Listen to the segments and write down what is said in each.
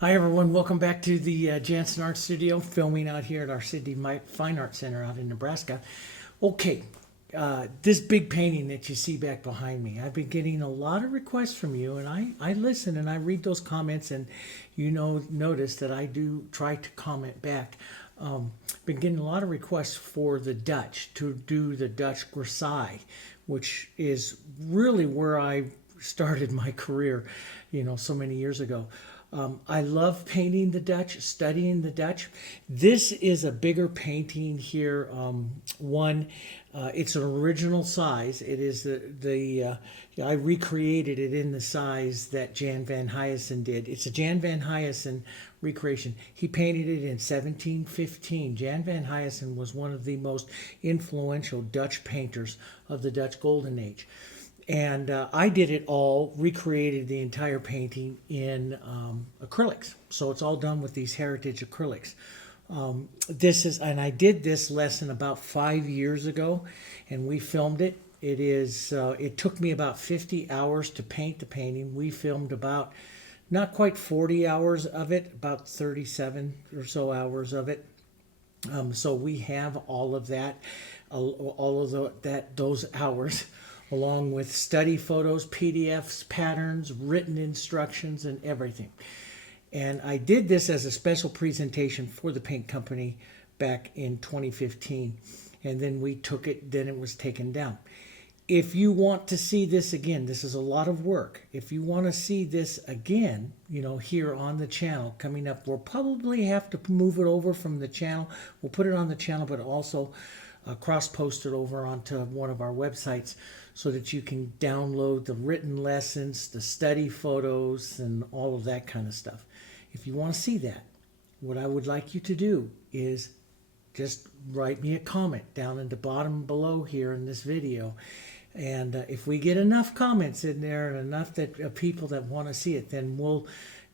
Hi everyone, welcome back to the Jansen Art Studio, filming out here at our Sydney Fine Art Center out in Nebraska. Okay, this big painting that you see back behind me, I've been getting a lot of requests from you, and I listen and I read those comments, and notice that I do try to comment back. Been getting a lot of requests for the Dutch, to do the Dutch grisaille, which is really where I started my career, so many years ago. I love painting the Dutch, studying the Dutch. This is a bigger painting here. It's an original size. It is I recreated it in the size that Jan van Heysen did. It's a Jan van Heysen recreation. He painted it in 1715. Jan van Heysen was one of the most influential Dutch painters of the Dutch Golden Age. And I did it all, recreated the entire painting in acrylics. So it's all done with these Heritage acrylics. And I did this lesson about 5 years ago, and we filmed it. It took me about 50 hours to paint the painting. We filmed about not quite 40 hours of it, about 37 or so hours of it. So we have all of that, those hours, along with study photos, PDFs, patterns, written instructions, and everything. And I did this as a special presentation for the paint company back in 2015. And then we took it, then it was taken down. If you want to see this again, this is a lot of work. If you want to see this again, here on the channel coming up, we'll probably have to move it over from the channel. We'll put it on the channel, but also cross-post it over onto one of our websites so that you can download the written lessons, the study photos, and all of that kind of stuff. If you want to see that, what I would like you to do is just write me a comment down in the bottom below here in this video. And if we get enough comments in there and enough people that want to see it, then we'll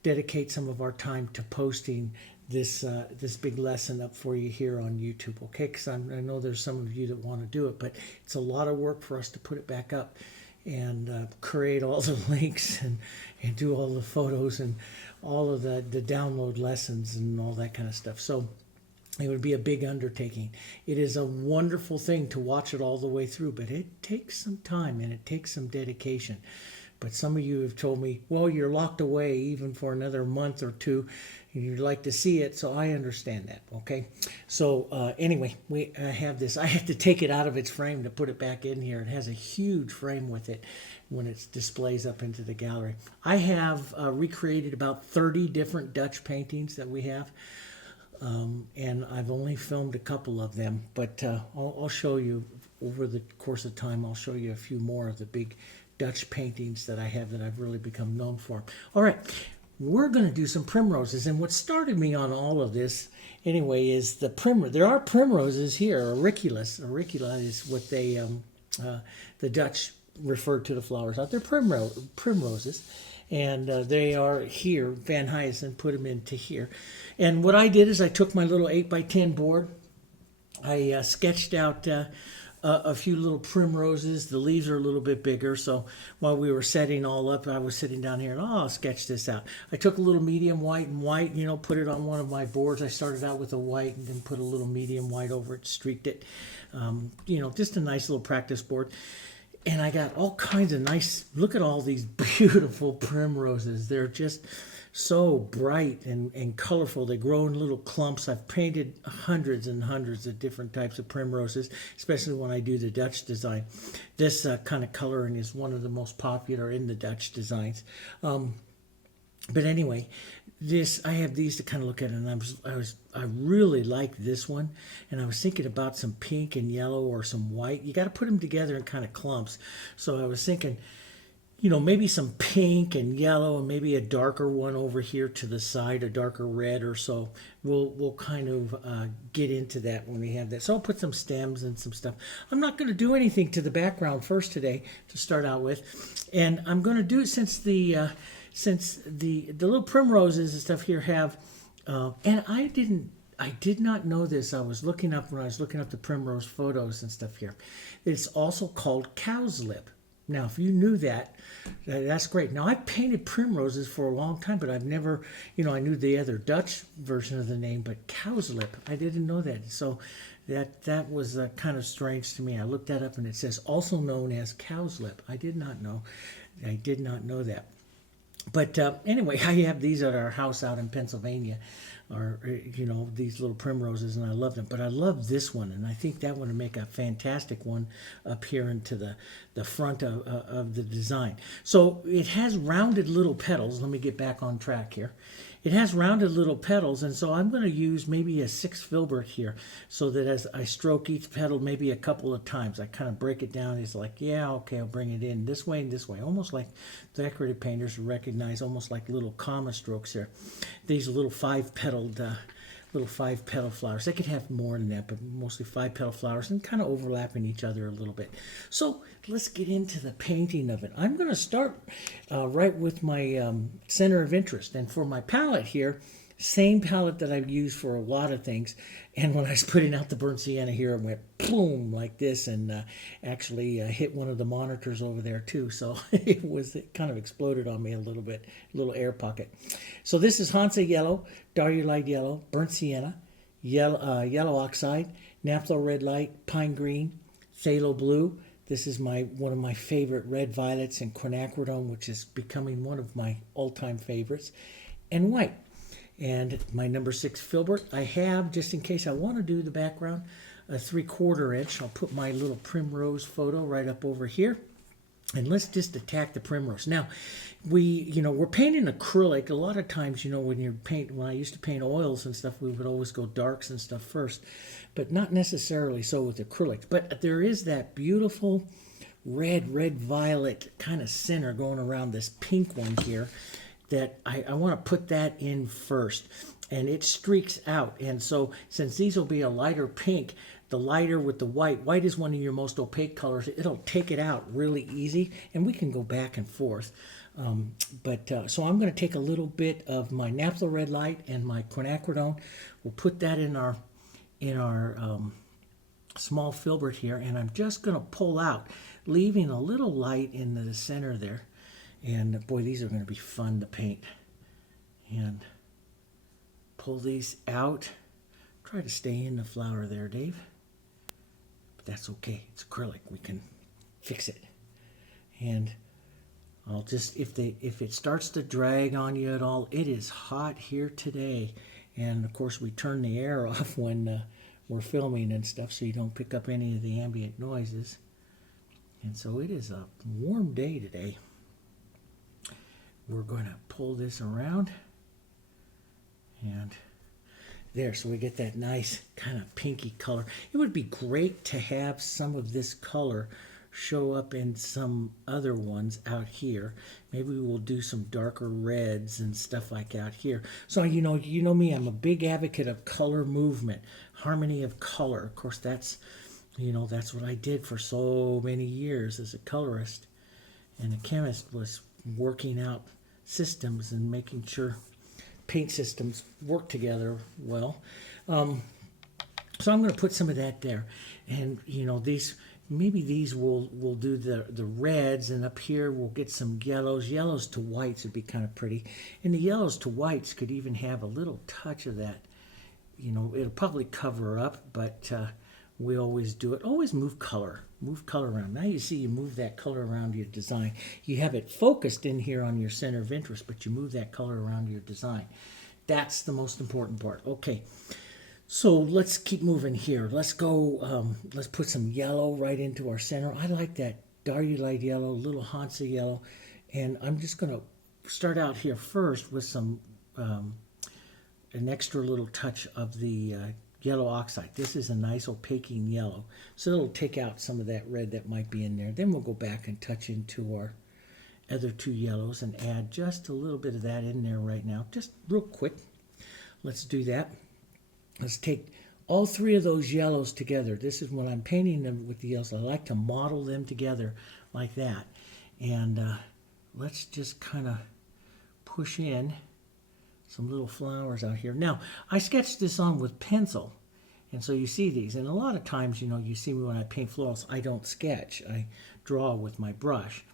dedicate some of our time to posting this big lesson up for you here on YouTube, okay? Because I know there's some of you that want to do it, but it's a lot of work for us to put it back up and create all the links and do all the photos and all of the download lessons and all that kind of stuff. So it would be a big undertaking. It is a wonderful thing to watch it all the way through, but it takes some time and it takes some dedication. But some of you have told me, well, you're locked away even for another month or two, and you'd like to see it, so I understand that, okay? So anyway, I have this. I have to take it out of its frame to put it back in here. It has a huge frame with it when it displays up into the gallery. I have recreated about 30 different Dutch paintings that we have, and I've only filmed a couple of them, but I'll show you over the course of time. I'll show you a few more of the big Dutch paintings that I have that I've really become known for. All right, we're going to do some primroses, and what started me on all of this anyway is the primrose. There are primroses here, auriculas. Auricula is what the Dutch referred to the flowers out. They're primroses, and they are here. Van Heysen put them into here. And what I did is I took my little 8x10 board. I sketched out a few little primroses. The leaves are a little bit bigger, so while we were setting all up, I was sitting down here and I'll sketch this out. I took a little medium white and white, put it on one of my boards. I started out with a white and then put a little medium white over it, streaked it. Just a nice little practice board. And I got all kinds of nice, look at all these beautiful primroses. They're just so bright and colorful. They grow in little clumps. I've painted hundreds and hundreds of different types of primroses, especially when I do the Dutch design. This kind of coloring is one of the most popular in the Dutch designs. But anyway, I have these to kind of look at, and I really like this one, and I was thinking about some pink and yellow or some white. You got to put them together in kind of clumps. So I was thinking, maybe some pink and yellow, and maybe a darker one over here to the side, a darker red or so. We'll kind of get into that when we have that. So I'll put some stems and some stuff. I'm not going to do anything to the background first today to start out with, and I'm going to do it since the little primroses and stuff here have, and I did not know this. I was looking up when I was looking up the primrose photos and stuff here. It's also called cowslip. Now, if you knew that, that's great. Now, I've painted primroses for a long time, but I've never, I knew the other Dutch version of the name, but cow's lip, I didn't know that. So that was kind of strange to me. I looked that up, and it says also known as cow's lip. I did not know that. But anyway, I have these at our house out in Pennsylvania, or these little primroses, and I love them. But I love this one, and I think that one would make a fantastic one up here into the front of the design. So it has rounded little petals. Let me get back on track here. It has rounded little petals, and so I'm going to use maybe a 6 filbert here, so that as I stroke each petal maybe a couple of times, I kind of break it down. It's like, yeah, okay, I'll bring it in this way and this way, almost like decorative painters recognize, almost like little comma strokes here. These little 5-petaled flowers. They could have more than that, but mostly 5-petal flowers, and kind of overlapping each other a little bit. So let's get into the painting of it. I'm going to start right with my center of interest. And for my palette here, same palette that I've used for a lot of things. And when I was putting out the burnt sienna here, it went boom like this, and actually hit one of the monitors over there too. So it kind of exploded on me a little bit, a little air pocket. So this is Hansa yellow, Darulite yellow, burnt sienna, yellow oxide, naphtha red light, pine green, phthalo blue. This is one of my favorite red violets, and quinacridone, which is becoming one of my all-time favorites, and white. And my number 6 filbert, I have, just in case I want to do the background, a 3/4 inch. I'll put my little primrose photo right up over here. And let's just attack the primrose. Now, we're painting acrylic. A lot of times, when I used to paint oils and stuff, we would always go darks and stuff first, but not necessarily so with acrylics. But there is that beautiful red violet kind of center going around this pink one here, that I want to put that in first, and it streaks out. And so since these will be a lighter pink, the lighter with the white is one of your most opaque colors. It'll take it out really easy, and we can go back and forth. So I'm going to take a little bit of my naphtha red light and my quinacridone. We'll put that in our small filbert here, and I'm just going to pull out, leaving a little light in the center there. And boy, these are going to be fun to paint. And pull these out. Try to stay in the flower there, Dave. But that's okay. It's acrylic. We can fix it. And I'll just, if it starts to drag on you at all, it is hot here today. And of course, we turn the air off when we're filming and stuff, so you don't pick up any of the ambient noises. And so it is a warm day today. We're going to pull this around, and there, so we get that nice kind of pinky color. It would be great to have some of this color show up in some other ones out here. Maybe we'll do some darker reds and stuff like out here. So you know me, I'm a big advocate of color movement, harmony of color. Of course, that's what I did for so many years as a colorist and a chemist, was working out systems and making sure paint systems work together well. So I'm going to put some of that there, and these we'll do the reds, and up here we'll get some yellows to whites would be kind of pretty, and the yellows to whites could even have a little touch of that. It'll probably cover up, but we always do it. Always move color around. Now you see, you move that color around your design. You have it focused in here on your center of interest, but you move that color around your design. That's the most important part. Okay, so let's keep moving here. Let's go, let's put some yellow right into our center. I like that Darulite yellow, little Hansa yellow, and I'm just going to start out here first with some an extra little touch of the yellow oxide. This is a nice opaquing yellow, so it'll take out some of that red that might be in there. Then we'll go back and touch into our other 2 yellows and add just a little bit of that in there right now, just real quick. Let's do that. Let's take all 3 of those yellows together. This is when I'm painting them with the yellows. I like to model them together like that. And let's just kind of push in some little flowers out here. Now, I sketched this on with pencil, And so you see these, and a lot of times, you know, you see me when I paint florals, I don't sketch, I draw with my brush.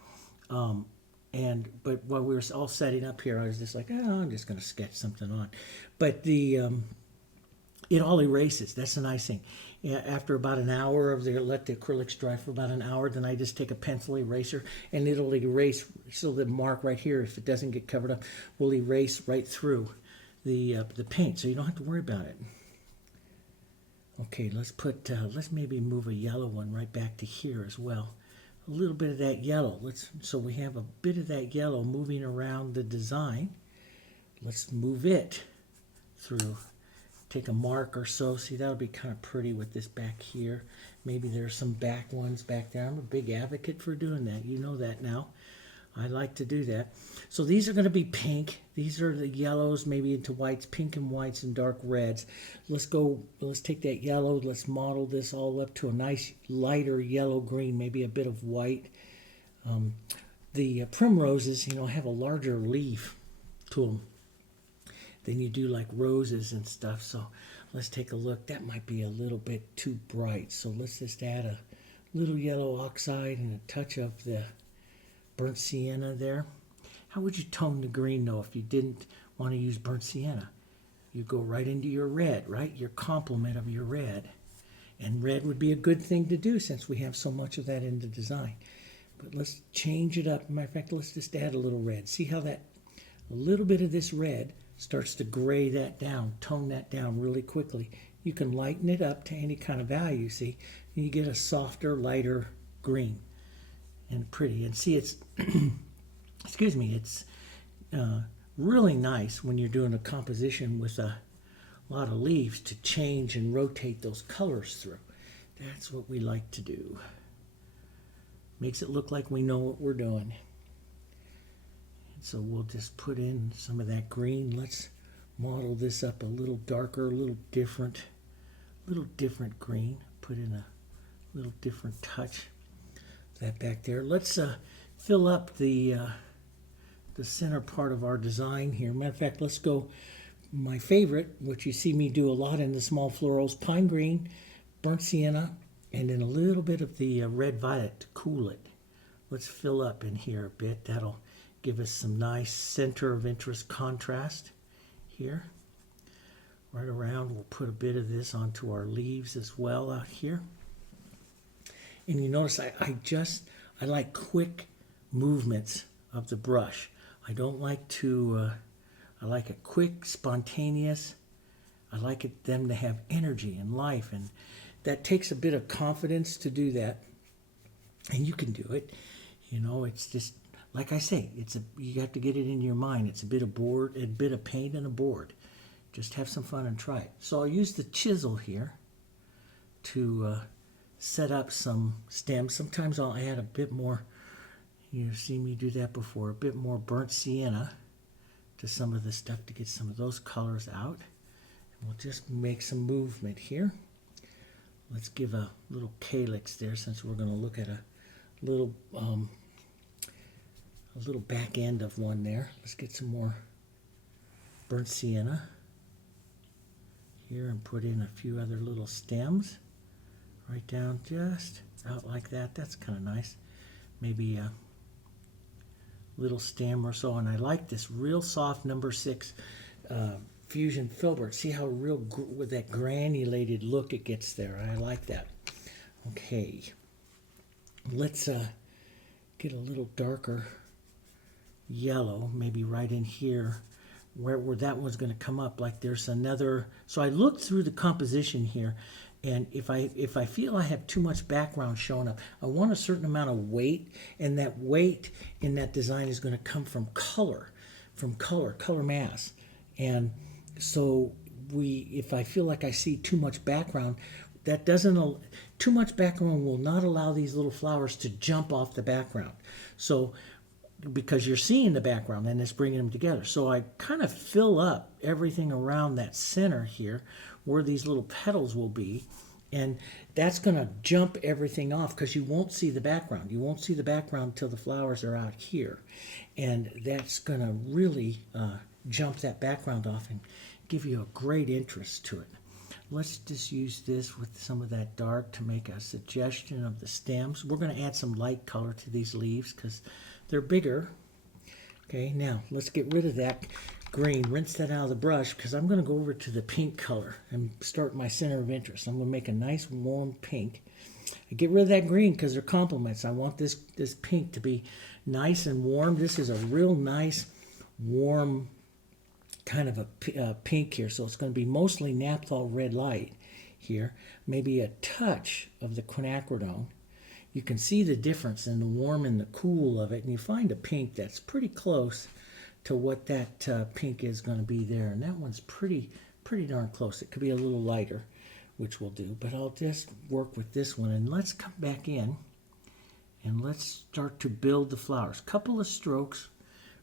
But while we were all setting up here, I was just like, oh, I'm just going to sketch something on. But it all erases. That's the nice thing. After about an hour let the acrylics dry for about an hour, then I just take a pencil eraser and it'll erase. So the mark right here, if it doesn't get covered up, will erase right through the paint, so you don't have to worry about it. Okay, let's maybe move a yellow one right back to here as well. A little bit of that yellow. So we have a bit of that yellow moving around the design. Let's move it through. Take a mark or so. See, that'll be kind of pretty with this back here. Maybe there's some back ones back there. I'm a big advocate for doing that. You know that now. I like to do that. So these are going to be pink. These are the yellows, maybe into whites, pink and whites and dark reds. Let's take that yellow. Let's model this all up to a nice lighter yellow green, maybe a bit of white. The primroses, you know, have a larger leaf to them than you do like roses and stuff. So let's take a look. That might be a little bit too bright. So let's just add a little yellow oxide and a touch of the burnt sienna there. How would you tone the green though if you didn't want to use burnt sienna? You go right into your red, right? Your complement of your red. And red would be a good thing to do since we have so much of that in the design. But let's change it up. Matter of fact, let's just add a little red. See how a little bit of this red starts to gray that down, tone that down really quickly. You can lighten it up to any kind of value, see? And you get a softer, lighter green and pretty. And see, it's, excuse me, it's really nice when you're doing a composition with a lot of leaves to change and rotate those colors through. That's what we like to do. Makes it look like we know what we're doing. So we'll just put in some of that green. Let's model this up a little darker, a little different green. Put in a little different touch of that back there. Let's fill up the center part of our design here. Matter of fact, let's go my favorite, which you see me do a lot in the small florals, pine green, burnt sienna, and then a little bit of the red violet to cool it. Let's fill up in here a bit. That'll give us some nice center of interest contrast here. Right around, we'll put a bit of this onto our leaves as well out here. And you notice I like quick movements of the brush. I don't like to, I like it quick, spontaneous. I like them to have energy and life, and that takes a bit of confidence to do that. And you can do it. You know, it's just, like I say, you have to get it in your mind. It's a bit of paint and a board. Just have some fun and try it. So I'll use the chisel here to set up some stems. Sometimes I'll add a bit more, you've seen me do that before, a bit more burnt sienna to some of the stuff to get some of those colors out. And we'll just make some movement here. Let's give a little calyx there since we're going to look at a little back end of one there. Let's get some more burnt sienna here and put in a few other little stems right down just out like that. That's kind of nice. Maybe a little stem or so. And I like this real soft number 6 fusion filbert. See how real with that granulated look it gets there. I like that. Okay, let's get a little darker yellow, maybe right in here where that one's going to come up. Like there's another. So I looked through the composition here, and if I feel I have too much background showing up, I want a certain amount of weight, and that weight in that design is going to come from color mass. And so if I feel like I see too much background, too much background will not allow these little flowers to jump off the background. So because you're seeing the background and it's bringing them together. So I kind of fill up everything around that center here where these little petals will be, and that's going to jump everything off because you won't see the background. You won't see the background until the flowers are out here, and that's going to really jump that background off and give you a great interest to it. let's just use this with some of that dark to make a suggestion of the stems. We're going to add some light color to these leaves because they're bigger. Okay, now let's get rid of that green. Rinse that out of the brush because I'm going to go over to the pink color and start my center of interest. I'm going to make a nice warm pink. I get rid of that green because they're complements. I want this pink to be nice and warm. This is a real nice warm kind of a pink here. So it's going to be mostly naphthol red light here. Maybe a touch of the quinacridone. You can see the difference in the warm and the cool of it, and you find a pink that's pretty close to what that pink is going to be there. And that one's pretty darn close. It could be a little lighter, which we'll do, but I'll just work with this one. And let's come back in and let's start to build the flowers. Couple of strokes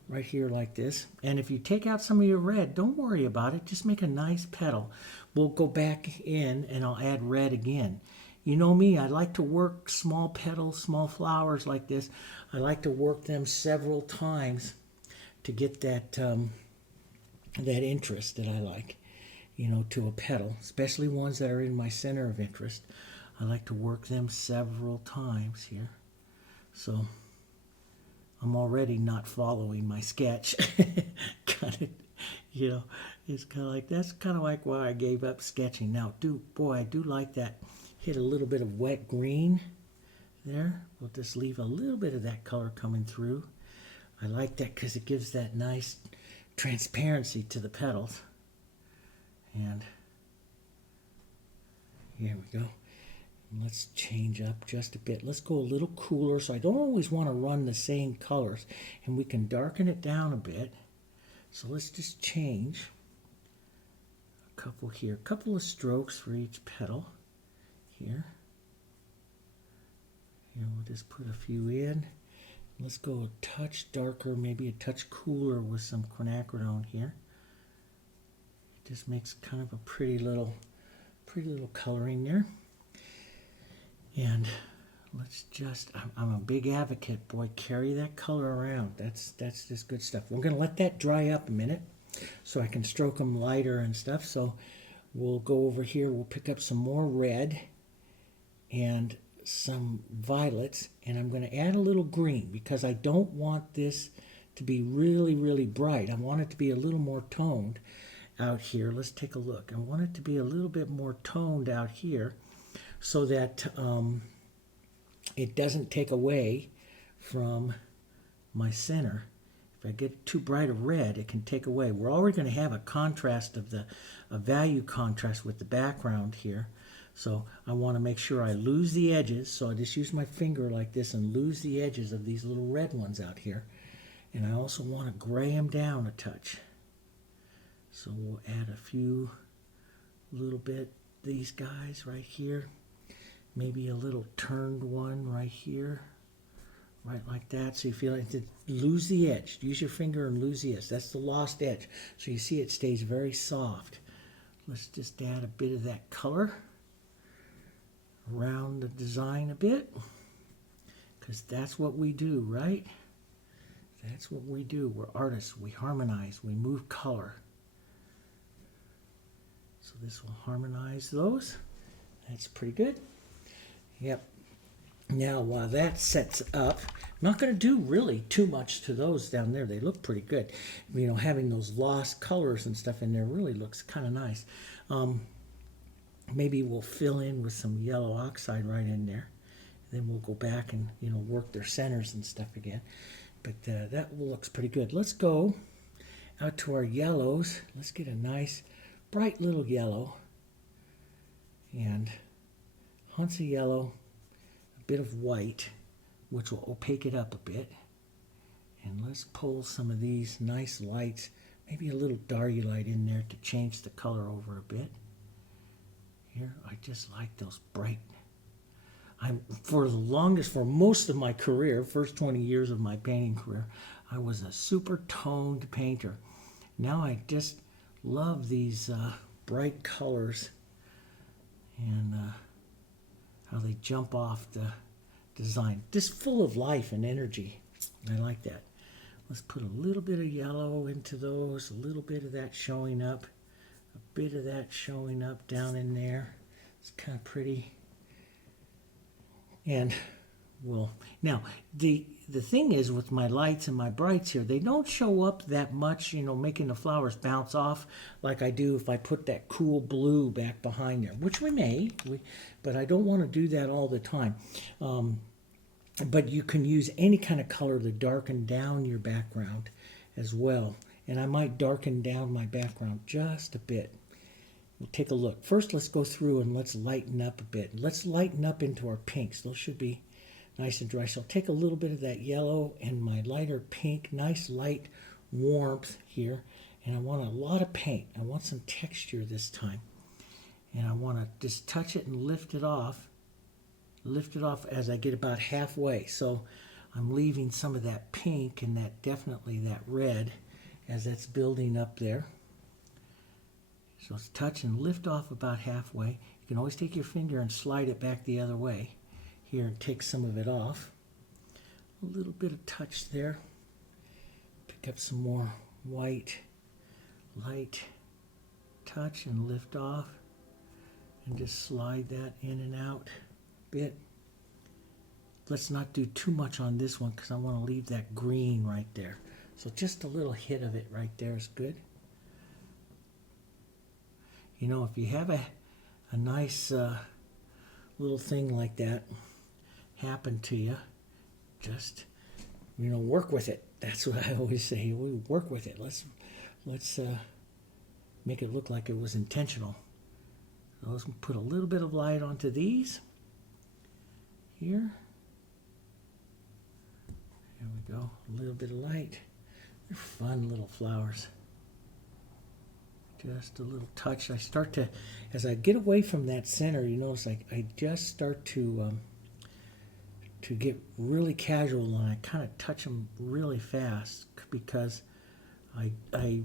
right here like this. And if you take out some of your red, don't worry about it. Just make a nice petal. We'll go back in and I'll add red again. You know me, I like to work small petals, small flowers like this. I like to work them several times to get that that interest that I like, you know, to a petal, especially ones that are in my center of interest. I like to work them several times here. So I'm already not following my sketch. Kind of, you know, it's kind of like, that's kind of like why I gave up sketching. Now, I do like that. Hit a little bit of wet green there. We'll just leave a little bit of that color coming through. I like that because it gives that nice transparency to the petals. And here we go. And let's change up just a bit. Let's go a little cooler. So I don't always want to run the same colors. And we can darken it down a bit. So let's just change a couple here. A couple of strokes for each petal. Here we'll just put a few in. Let's go a touch darker, maybe a touch cooler with some quinacridone here. It just makes kind of a pretty little coloring there. And let's just, I'm a big advocate, boy, carry that color around. That's just good stuff. We're going to let that dry up a minute so I can stroke them lighter and stuff. So we'll go over here, we'll pick up some more red and some violets, and I'm going to add a little green because I don't want this to be really bright. I want it to be a little more toned out here. Let's take a look. I want it to be a little bit more toned out here so that it doesn't take away from my center. If I get too bright of red, it can take away. We're already going to have a contrast of a value contrast with the background here. So I want to make sure I lose the edges. So I just use my finger like this and lose the edges of these little red ones out here. And I also want to gray them down a touch. So we'll add a few, little bit, these guys right here. Maybe a little turned one right here. Right like that. So you feel like to lose the edge. Use your finger and lose the edge. That's the lost edge. So you see it stays very soft. Let's just add a bit of that color around the design a bit, because that's what we do, right? That's what we do. We're artists. We harmonize. We move color. So this will harmonize those. That's pretty good. Yep. Now while that sets up, I'm not going to do really too much to those down there. They look pretty good. You know, having those lost colors and stuff in there really looks kind of nice. Maybe we'll fill in with some yellow oxide right in there. Then we'll go back and, you know, work their centers and stuff again. But that looks pretty good. Let's go out to our yellows. Let's get a nice bright little yellow. And hunts of yellow, a bit of white, which will opaque it up a bit. And let's pull some of these nice lights, maybe a little darky light in there to change the color over a bit. Here, I just like those bright. For most of my career, first 20 years of my painting career, I was a super toned painter. Now I just love these bright colors and how they jump off the design. Just full of life and energy. I like that. Let's put a little bit of yellow into those, a little bit of that showing up. a bit of that showing up down in there. It's kind of pretty. And well, now the thing is with my lights and my brights here, they don't show up that much, you know, making the flowers bounce off like I do if I put that cool blue back behind there, which we may, but I don't want to do that all the time. But you can use any kind of color to darken down your background as well. And I might darken down my background just a bit. We'll take a look. First, let's go through and let's lighten up a bit. Let's lighten up into our pinks. Those should be nice and dry. So I'll take a little bit of that yellow and my lighter pink, nice light warmth here. And I want a lot of paint. I want some texture this time. And I want to just touch it and lift it off. Lift it off as I get about halfway. So I'm leaving some of that pink and that definitely that red as that's building up there. So it's touch and lift off about halfway. You can always take your finger and slide it back the other way here and take some of it off. A little bit of touch there. Pick up some more white, light touch and lift off. And just slide that in and out a bit. Let's not do too much on this one because I want to leave that green right there. So just a little hit of it right there is good. You know, if you have a nice little thing like that happen to you, just, you know, work with it. That's what I always say. We work with it. Let's make it look like it was intentional. So let's put a little bit of light onto these here. There we go. A little bit of light. They're fun little flowers. Just a little touch. I start to, as I get away from that center, you notice I just start to get really casual and I kind of touch them really fast because I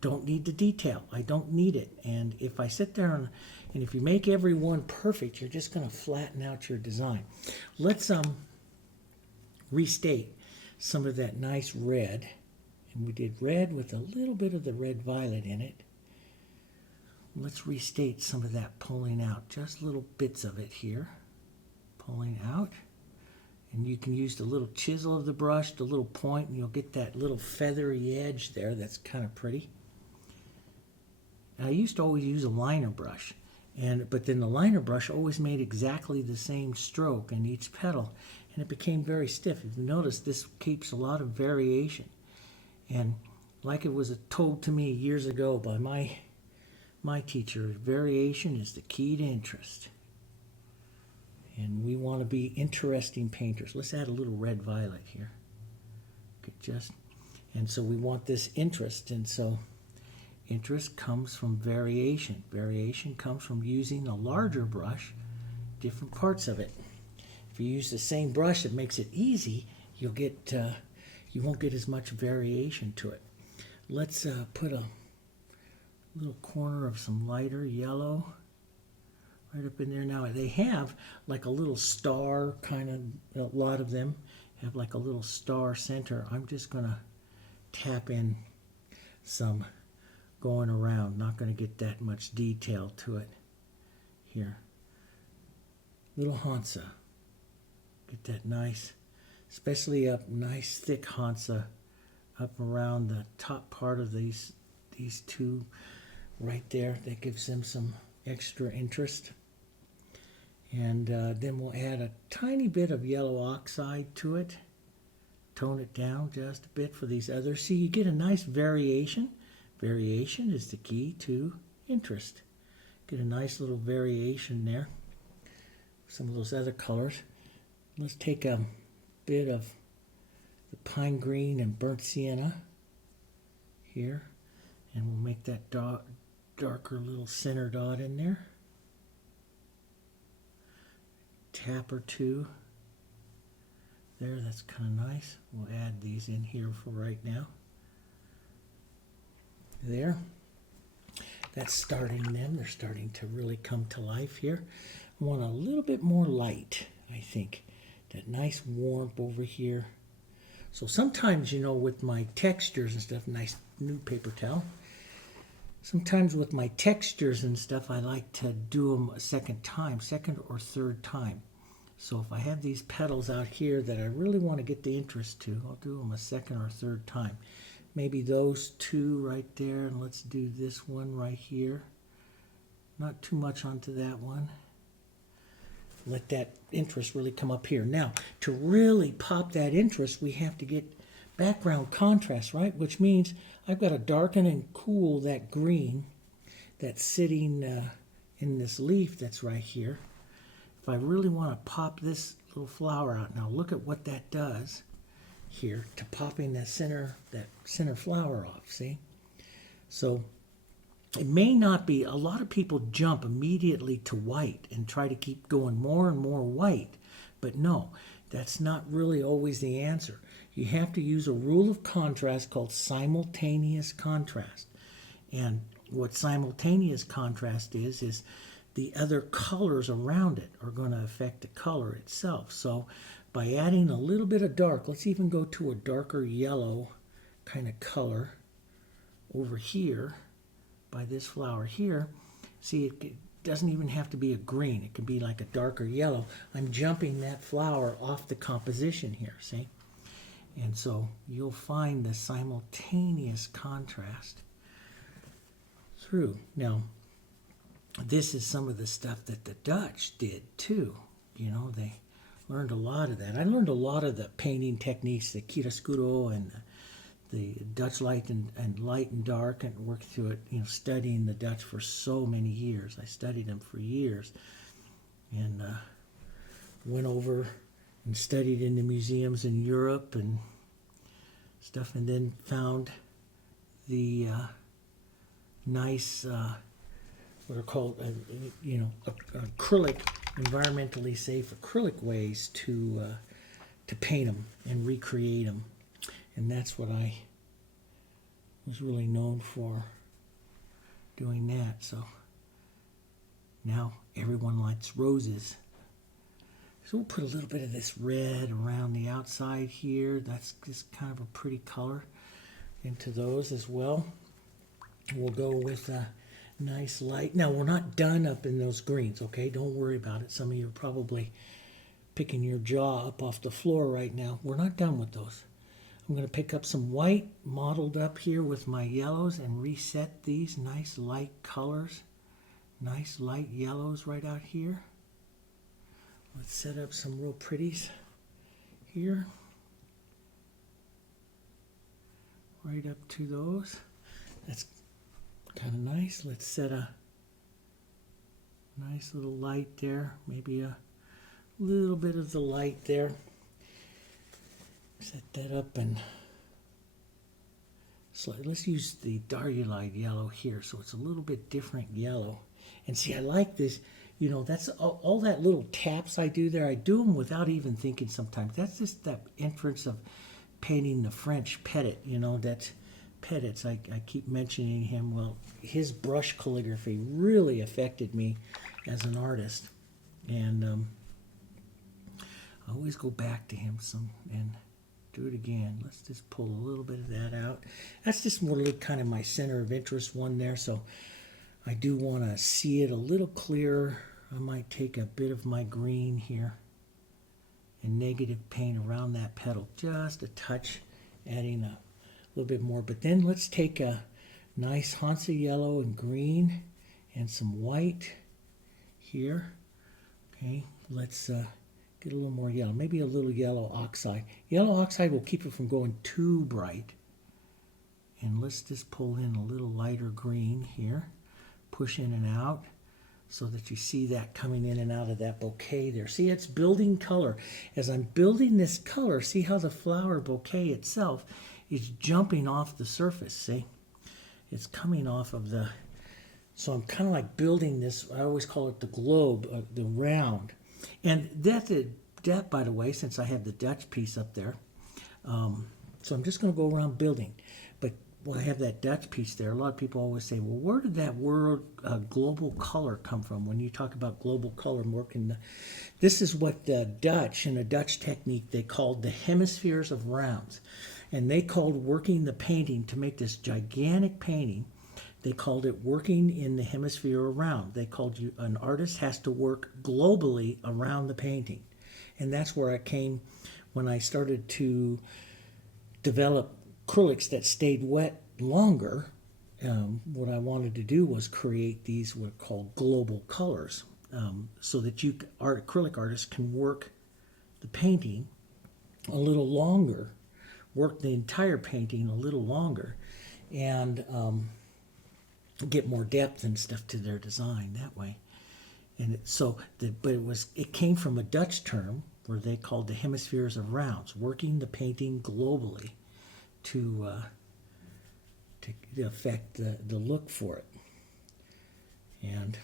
don't need the detail. I don't need it. And if I sit there and if you make every one perfect, you're just going to flatten out your design. Let's restate some of that nice red. And we did red with a little bit of the red violet in it. Let's restate some of that pulling out, just little bits of it here, pulling out. And you can use the little chisel of the brush, the little point, and you'll get that little feathery edge there. That's kind of pretty. And I used to always use a liner brush, but then the liner brush always made exactly the same stroke in each petal, and it became very stiff. If you notice, this keeps a lot of variation. And like it was told to me years ago by my teacher, variation is the key to interest. And we want to be interesting painters. Let's add a little red violet here. And so we want this interest. And so interest comes from variation. Variation comes from using a larger brush, different parts of it. If you use the same brush, it makes it easy. You won't get as much variation to it. Let's put a little corner of some lighter yellow right up in there. Now they have like a little star kind of, a lot of them have like a little star center. I'm just going to tap in some going around. Not going to get that much detail to it here. Little Hansa. Get that nice, especially up nice thick Hansa up around the top part of these two right there. That gives them some extra interest. And then we'll add a tiny bit of yellow oxide to it. Tone it down just a bit for these others. See, you get a nice variation. Variation is the key to interest. Get a nice little variation there. Some of those other colors. Let's take a bit of the pine green and burnt sienna here. And we'll make that darker little center dot in there. Tap or two there. That's kind of nice. We'll add these in here for right now. There. That's starting them. They're starting to really come to life here. I want a little bit more light, I think. That nice warmth over here. So sometimes, you know, with my textures and stuff, nice new paper towel, Sometimes with my textures and stuff, I like to do them a second or third time. So if I have these petals out here that I really want to get the interest to, I'll do them a second or third time. Maybe those two right there, and let's do this one right here. Not too much onto that one. Let that interest really come up here. Now, to really pop that interest, we have to get background contrast, right? Which means I've got to darken and cool that green that's sitting in this leaf that's right here. If I really want to pop this little flower out, now look at what that does here to popping that center flower off, see? So it may not be, a lot of people jump immediately to white and try to keep going more and more white, but no, that's not really always the answer. You have to use a rule of contrast called simultaneous contrast. And what simultaneous contrast is the other colors around it are going to affect the color itself. So by adding a little bit of dark, let's even go to a darker yellow kind of color over here by this flower here. See, it doesn't even have to be a green. It can be like a darker yellow. I'm jumping that flower off the composition here, see? And so you'll find the simultaneous contrast through. Now, this is some of the stuff that the Dutch did too. You know, they learned a lot of that. I learned a lot of the painting techniques, the chiaroscuro and the Dutch light and dark, and worked through it, you know, studying the Dutch for so many years. I studied them for years, and went over and studied in the museums in Europe and stuff, and then found the nice, what are called, acrylic, environmentally safe acrylic ways to paint them and recreate them. And that's what I was really known for, doing that. So now everyone likes roses. So we'll put a little bit of this red around the outside here. That's just kind of a pretty color into those as well. We'll go with a nice light. Now we're not done up in those greens, okay? Don't worry about it. Some of you are probably picking your jaw up off the floor right now. We're not done with those. I'm going to pick up some white mottled up here with my yellows and reset these nice light colors. Nice light yellows right out here. Let's set up some real pretties here. Right up to those. That's kind of nice. Let's set a nice little light there. Maybe a little bit of the light there. Set that up, and so let's use the Darkening yellow here, so it's a little bit different yellow. And see, I like this, you know, that's all that little taps I do there. I do them without even thinking sometimes. That's just that inference of painting the French Petit, you know, that's Petits. I keep mentioning him. Well, his brush calligraphy really affected me as an artist, and I always go back to him and do it again. Let's just pull a little bit of that out. That's just more kind of my center of interest one there, so I do want to see it a little clearer. I might take a bit of my green here and negative paint around that petal, just a touch, adding a little bit more. But then let's take a nice Hansa yellow and green and some white here. Okay, let's get a little more yellow, maybe a little yellow oxide. Yellow oxide will keep it from going too bright. And let's just pull in a little lighter green here, push in and out so that you see that coming in and out of that bouquet there. See, it's building color. As I'm building this color, see how the flower bouquet itself is jumping off the surface, see? It's coming off of the, so I'm kind of like building this, I always call it the globe, the round. And that, by the way, since I have the Dutch piece up there, so I'm just going to go around building. But when I have that Dutch piece there, a lot of people always say, well, where did that word global color come from? When you talk about global color, this is what the Dutch, in a Dutch technique, they called the hemispheres of rounds. And they called working the painting to make this gigantic painting They called it working in the hemisphere around. They called you an artist has to work globally around the painting. And that's where I came when I started to develop acrylics that stayed wet longer. What I wanted to do was create these what are called global colors, so that acrylic artists can work the painting a little longer, work the entire painting a little longer, and get more depth and stuff to their design that way. And it came from a Dutch term where they called the hemispheres of rounds, working the painting globally to affect the look for it. And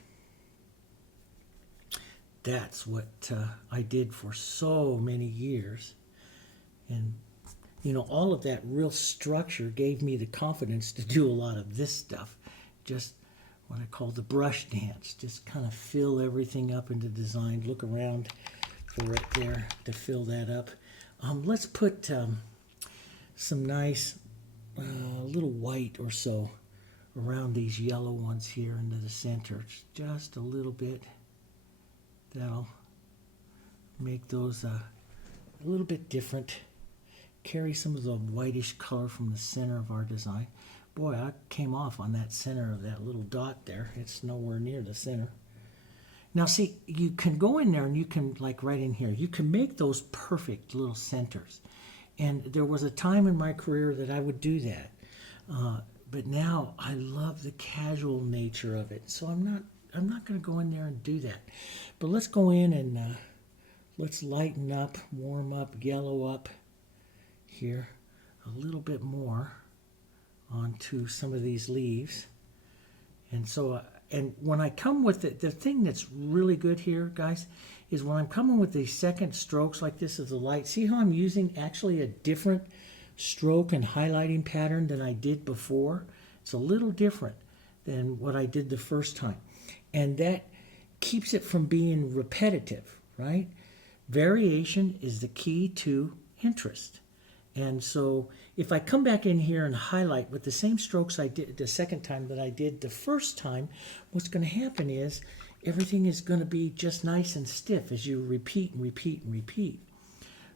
that's what I did for so many years. And all of that real structure gave me the confidence to do a lot of this stuff. Just what I call the brush dance. Just kind of fill everything up into design. Look around for it there to fill that up. Let's put some nice little white or so around these yellow ones here into the center. Just a little bit. That'll make those a little bit different. Carry some of the whitish color from the center of our design. Boy, I came off on that center of that little dot there. It's nowhere near the center. Now see, you can go in there and you can, like right in here, you can make those perfect little centers. And there was a time in my career that I would do that. But now I love the casual nature of it. So I'm not going to go in there and do that. But let's go in and let's lighten up, warm up, yellow up here a little bit more onto some of these leaves. And so, and when I come with it, the thing that's really good here, guys, is when I'm coming with these second strokes like this as the light, see how I'm using actually a different stroke and highlighting pattern than I did before? It's a little different than what I did the first time. And that keeps it from being repetitive, right? Variation is the key to interest. And so if I come back in here and highlight with the same strokes I did the second time that I did the first time, what's going to happen is everything is going to be just nice and stiff as you repeat and repeat and repeat.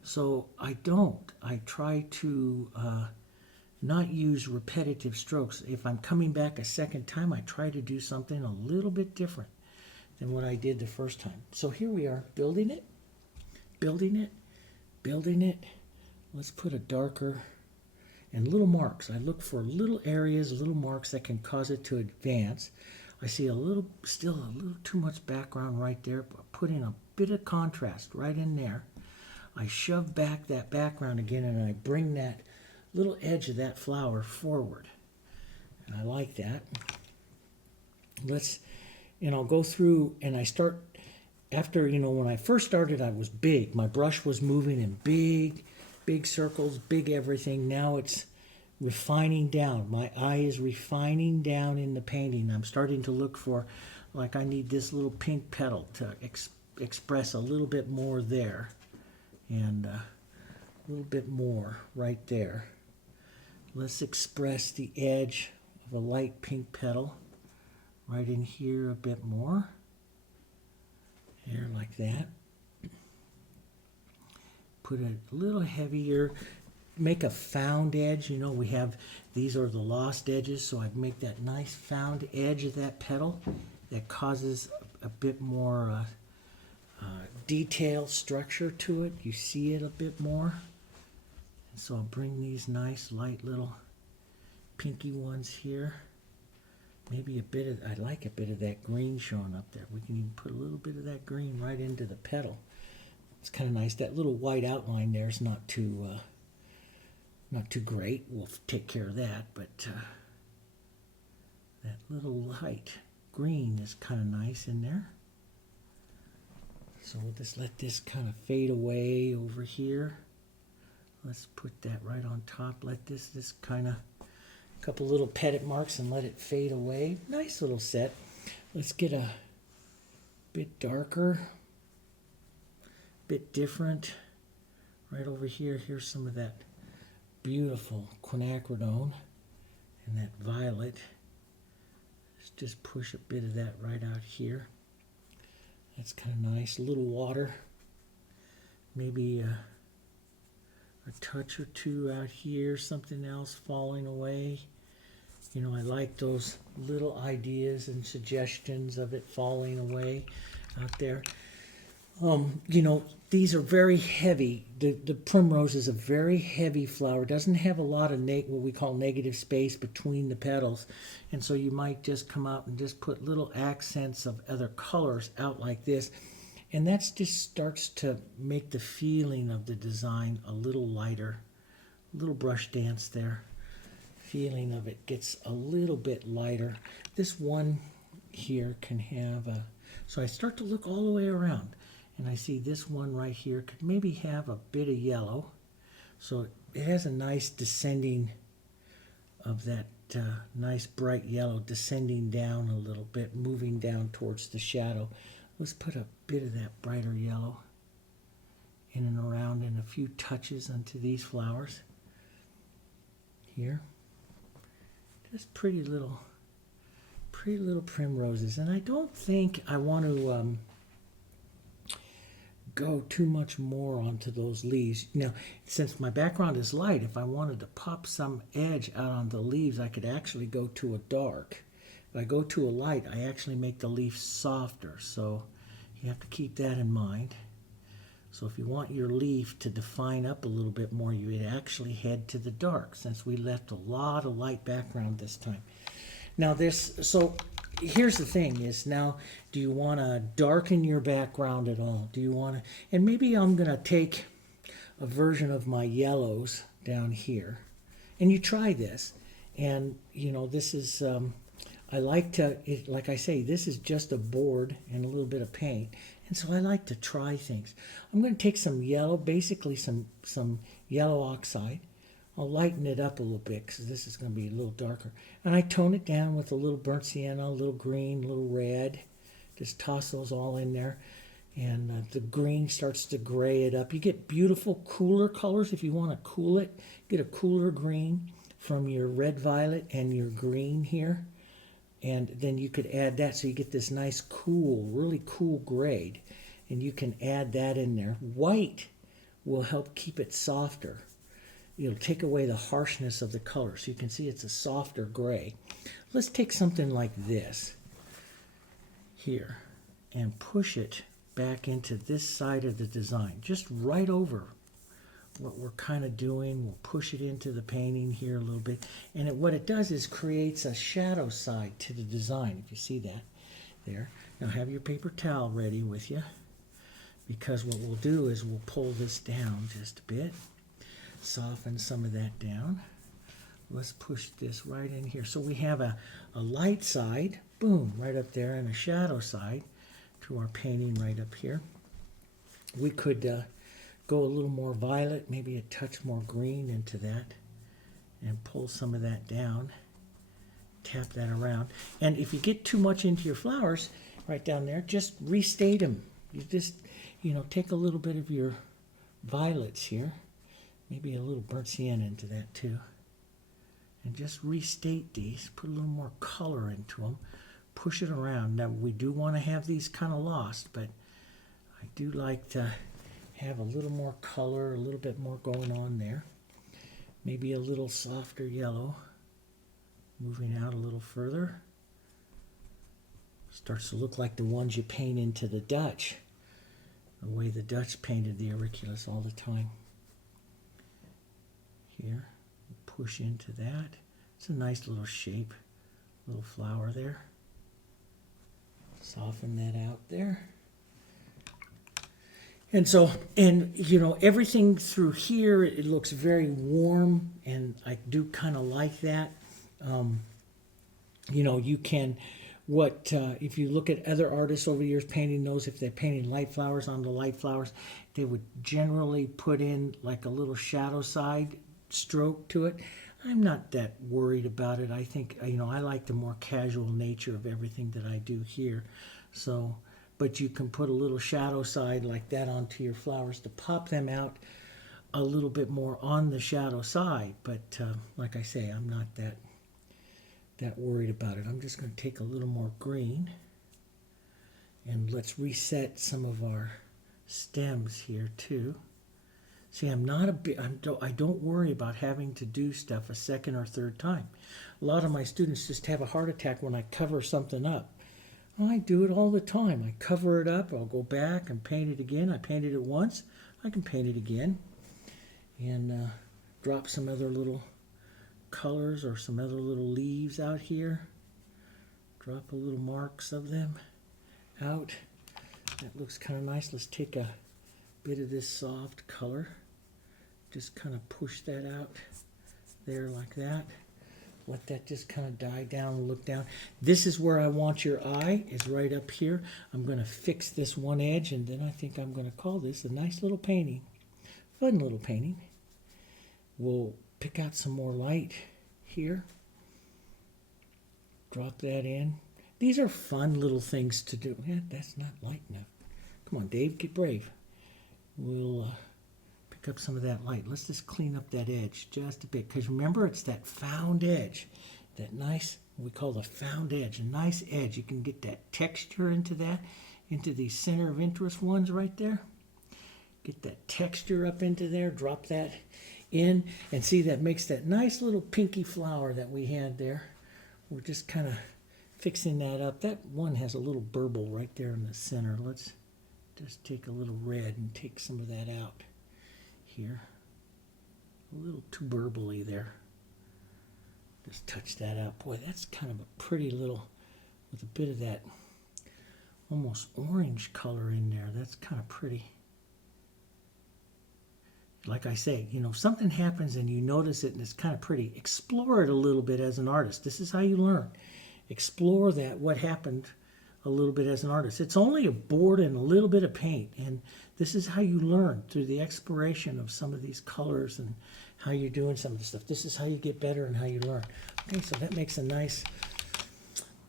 So I try to not use repetitive strokes. If I'm coming back a second time, I try to do something a little bit different than what I did the first time. So here we are, building it, building it, building it. Let's put a darker and little marks. I look for little areas, little marks that can cause it to advance. I see still a little too much background right there, but put in a bit of contrast right in there. I shove back that background again and I bring that little edge of that flower forward. And I like that. And I'll go through and I start, after, when I first started, I was big. My brush was moving in big circles, big everything. Now it's refining down. My eye is refining down in the painting. I'm starting to look for, like, I need this little pink petal to express a little bit more there. And a little bit more right there. Let's express the edge of a light pink petal right in here a bit more. There, like that. Put a little heavier, make a found edge. We have, these are the lost edges, so I make that nice found edge of that petal that causes a bit more detail, structure to it. You see it a bit more. And so I'll bring these nice light little pinky ones here. Maybe I like a bit of that green showing up there. We can even put a little bit of that green right into the petal. It's kind of nice. That little white outline there is not too great. We'll take care of that, but that little light green is kind of nice in there. So we'll just let this kind of fade away over here. Let's put that right on top. Let this kind of, a couple little pettit marks and let it fade away. Nice little set. Let's get a bit darker, bit different. Right over here, here's some of that beautiful quinacridone and that violet. just push a bit of that right out here. That's kind of nice. A little water. Maybe a touch or two out here, something else falling away. You know, I like those little ideas and suggestions of it falling away out there. You know, these are very heavy. The primrose is a very heavy flower. It doesn't have a lot of what we call negative space between the petals. And so you might just come out and just put little accents of other colors out like this. And that just starts to make the feeling of the design a little lighter. A little brush dance there. Feeling of it gets a little bit lighter. This one here can have a... So I start to look all the way around. And I see this one right here could maybe have a bit of yellow. So it has a nice descending of that nice bright yellow descending down a little bit, moving down towards the shadow. Let's put a bit of that brighter yellow in and around and a few touches onto these flowers here. Just pretty little primroses. And I don't think I want to go too much more onto those leaves. Now, since my background is light, if I wanted to pop some edge out on the leaves, I could actually go to a dark. If I go to a light, I actually make the leaf softer. So you have to keep that in mind. So if you want your leaf to define up a little bit more, you would actually head to the dark, since we left a lot of light background this time. Now so here's the thing is, now, do you want to darken your background at all? Do you want to, and maybe I'm going to take a version of my yellows down here, and you try this, and you know, this is, I like to, like I say, this is just a board and a little bit of paint, and so I like to try things. I'm going to take some yellow, basically some yellow oxide. I'll lighten it up a little bit because this is going to be a little darker. And I tone it down with a little burnt sienna, a little green, a little red. Just toss those all in there. And the green starts to gray it up. You get beautiful, cooler colors if you want to cool it. Get a cooler green from your red violet and your green here. And then you could add that so you get this nice cool, really cool grade. And you can add that in there. White will help keep it softer. It'll take away the harshness of the color. So you can see it's a softer gray. Let's take something like this here and push it back into this side of the design. Just right over what we're kind of doing. We'll push it into the painting here a little bit. And what it does is creates a shadow side to the design, if you see that there. Now have your paper towel ready with you, because what we'll do is we'll pull this down just a bit. Soften some of that down. Let's push this right in here. So we have a light side, boom, right up there, and a shadow side to our painting right up here. We could go a little more violet, maybe a touch more green into that, and pull some of that down. Tap that around. And if you get too much into your flowers, right down there, just restate them. You just, you know, take a little bit of your violets here. Maybe a little burnt sienna into that too. And just restate these. Put a little more color into them. Push it around. Now we do want to have these kind of lost, but I do like to have a little more color, a little bit more going on there. Maybe a little softer yellow. Moving out a little further. Starts to look like the ones you paint into the Dutch. The way the Dutch painted the auriculas all the time. Here, push into that. It's a nice little shape, little flower there. Soften that out there. And so, and you know, everything through here, it looks very warm, and I do kind of like that. You know, you can, if you look at other artists over the years painting those, if they're painting light flowers on the light flowers, they would generally put in like a little shadow side stroke to it. I'm not that worried about it. I think, you know, I like the more casual nature of everything that I do here. So, but you can put a little shadow side like that onto your flowers to pop them out a little bit more on the shadow side. But like I say, I'm not that that worried about it. I'm just going to take a little more green, and let's reset some of our stems here too. See, I don't worry about having to do stuff a second or third time. A lot of my students just have a heart attack when I cover something up. I do it all the time. I cover it up, I'll go back and paint it again. I painted it once, I can paint it again. And drop some other little colors or some other little leaves out here. Drop a little marks of them out. That looks kind of nice. Let's take a bit of this soft color. Just kind of push that out there like that. Let that just kind of die down and look down. This is where I want your eye, is right up here. I'm going to fix this one edge, and then I think I'm going to call this a nice little painting. Fun little painting. We'll pick out some more light here. Drop that in. These are fun little things to do. Yeah, that's not light enough. Come on, Dave, get brave. We'll pick up some of that light. Let's just clean up that edge just a bit, because remember, it's that found edge, that nice, we call the found edge, a nice edge. You can get that texture into that, into these center of interest ones right there. Get that texture up into there, drop that in, and see, that makes that nice little pinky flower that we had there. We're just kind of fixing that up. That one has a little burble right there in the center. Let's just take a little red and take some of that out here. A little too burbly there. Just touch that out. Boy, that's kind of a pretty little, with a bit of that almost orange color in there. That's kind of pretty. Like I say, you know, if something happens and you notice it and it's kind of pretty, explore it a little bit as an artist. This is how you learn. Explore that, what happened a little bit as an artist. It's only a board and a little bit of paint, and this is how you learn, through the exploration of some of these colors and how you're doing some of the stuff. This is how you get better and how you learn. Okay, so that makes a nice,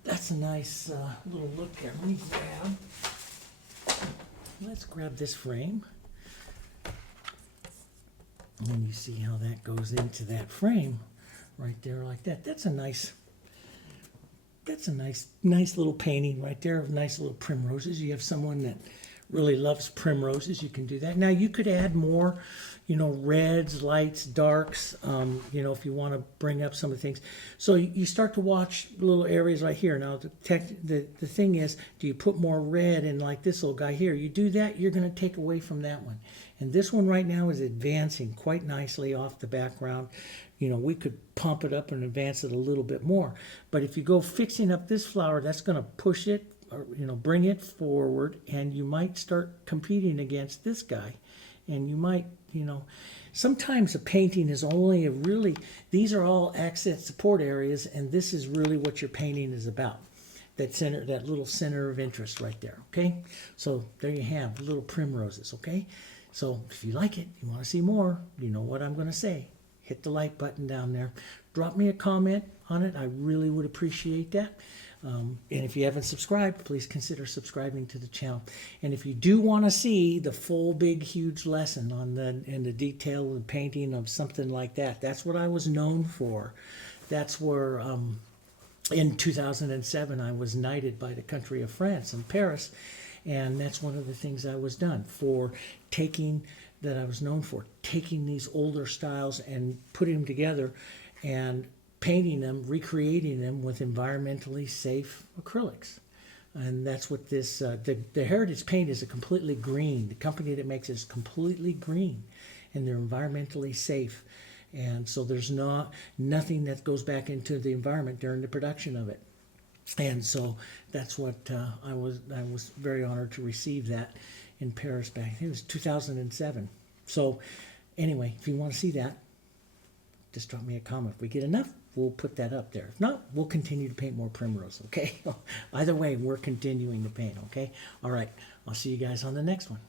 that's a nice little look there. Let's grab this frame. And you see how that goes into that frame right there like that. That's a nice little painting right there of nice little primroses. You have someone that really loves primroses, you can do that. Now you could add more, you know, reds, lights, darks, you know, if you want to bring up some of the things. So you start to watch little areas right here. Now the thing is, do you put more red in like this little guy here? You do that, you're going to take away from that one. And this one right now is advancing quite nicely off the background. You know, we could pump it up and advance it a little bit more. But if you go fixing up this flower, that's going to push it, or, you know, bring it forward, and you might start competing against this guy. And you might, you know, sometimes a painting is only a really, these are all accent support areas, and this is really what your painting is about. That center, that little center of interest right there, okay? So there you have little primroses, okay? So if you like it, you want to see more, you know what I'm going to say. Hit the like button down there. Drop me a comment on it. I really would appreciate that. And if you haven't subscribed, please consider subscribing to the channel. And if you do want to see the full, big, huge lesson on the detail and painting of something like that, that's what I was known for. That's where in 2007 I was knighted by the country of France in Paris. And that's one of the things I was done for, that I was known for, taking these older styles and putting them together and painting them, recreating them with environmentally safe acrylics. And that's what this, the Heritage paint is a completely green. The company that makes it is completely green, and they're environmentally safe. And so there's nothing that goes back into the environment during the production of it. And so that's what I was very honored to receive that in Paris back. I think it was 2007. So anyway, if you want to see that, just drop me a comment. If we get enough, we'll put that up there. If not, we'll continue to paint more primrose, okay? Either way, we're continuing to paint, okay? All right, I'll see you guys on the next one.